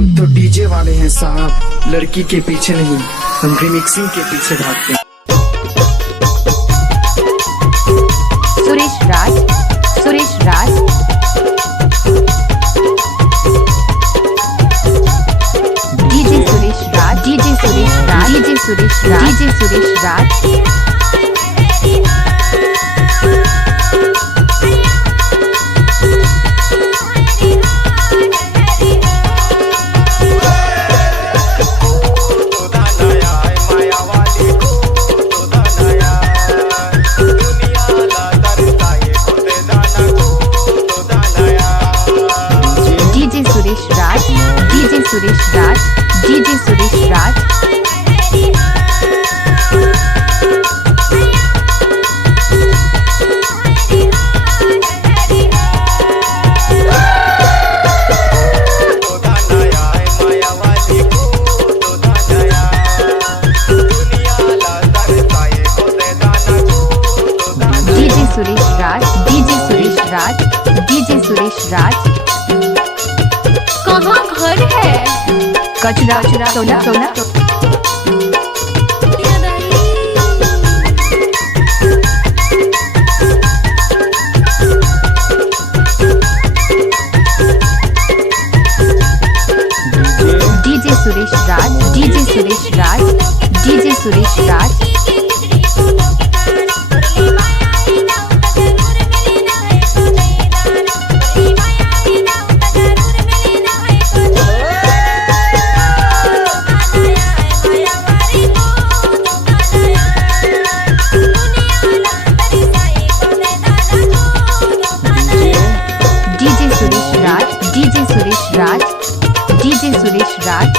हम तो डीजे वाले हैं साहब, लड़की के पीछे नहीं, हम रिमिक्सिंग के पीछे भागते हैं। सुरेश राज, सुरेश राज, डीजे सुरेश राज, डीजे सुरेश राज, डीजे सुरेश राज, डीजे सुरेश राज। सुरेश राज, डीजे सुरेश राज, डीजे सुरेश राज, डीजे सुरेश राज, डीजे सुरेश राज। कहाँ घर है? कचरा कचरा सोना सोना डीजे सुरेश राज, डीजे सुरेश राज, डीजे सुरेश राज। डीजे सुरेश राज, डीजे सुरेश राज, डीजे सुरेश राज।